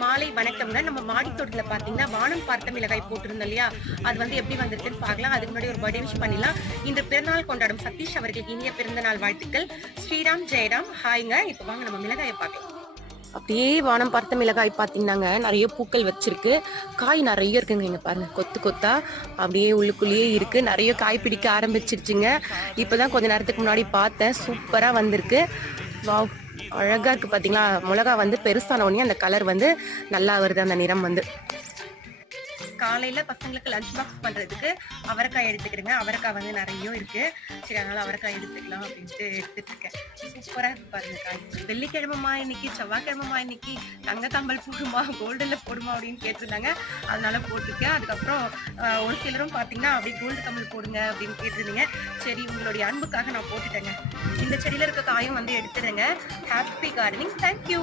மாலை வணக்கம்ங்க. நம்ம மாடி தோட்டத்துல பாத்தீங்கன்னா வானம் பார்த்த மிளகாய் போட்டிருந்தோம் இல்லையா, அது வந்து எப்படி வந்திருக்குன்னு பார்க்கலாம். அதுக்கு முன்னாடி ஒரு பர்த்டே விஷ் பண்ணிடலாம். இன்று பிறந்தநாள் கொண்டாடும் சதீஷ் அவர்களுக்கு இனிய பிறந்தநாள் வாழ்த்துக்கள். ஸ்ரீராம் ஜெயராம் ஹாய்ங்க. இப்போ வாங்க நம்ம மிளகாயை பார்க்கலாம். அப்படியே வானம் பார்த்த மிளகாய் பார்த்தீங்கன்னாங்க நிறைய பூக்கள் வச்சிருக்கு. காய் நிறைய இருக்குங்க. இங்க பாருங்க, கொத்து கொத்தா அப்படியே உள்ளுக்குள்ளேயே இருக்கு. நிறைய காய் பிடிக்க ஆரம்பிச்சிருச்சுங்க. இப்பதான் கொஞ்ச நேரத்துக்கு முன்னாடி பார்த்தேன். சூப்பரா வந்திருக்கு. வாவ், அழகா இருக்கு. பாத்தீங்களா, மிளகா வந்து பெருசான உடனே அந்த கலர் வந்து நல்லா வருது, அந்த நிறம் வந்து. காலையில பசங்களுக்கு லஞ்ச் பாக்ஸ் பண்றதுக்கு அவரைக்காய் எடுத்துக்கிறேங்க. அவரைக்காய் வந்து நிறைய இருக்கு. சரி, அதனால அவரைக்காய் எடுத்துக்கலாம் அப்படின்ட்டு எடுத்துட்டு இருக்கேன். சூப்பரா இருக்கு பாருங்க காய். வெள்ளிக்கிழமைமா இன்னைக்கு, செவ்வாய்க்கிழமைமா இன்னைக்கு, தங்க கம்பல் போடுமா கோல்டுல போடுமா அப்படின்னு கேட்டிருந்தாங்க. அதனால போட்டிருக்கேன். அதுக்கப்புறம் ஒரு சிலரும் பாத்தீங்கன்னா அப்படியே கோல்டு கம்பல் போடுங்க அப்படின்னு கேட்டிருந்தீங்க. சரி, உங்களுடைய அன்புக்காக நான் போட்டுட்டேங்க. இந்த செடியில இருக்க காயும் வந்து எடுத்துடுங்க. Happy gardening. தேங்க்யூ.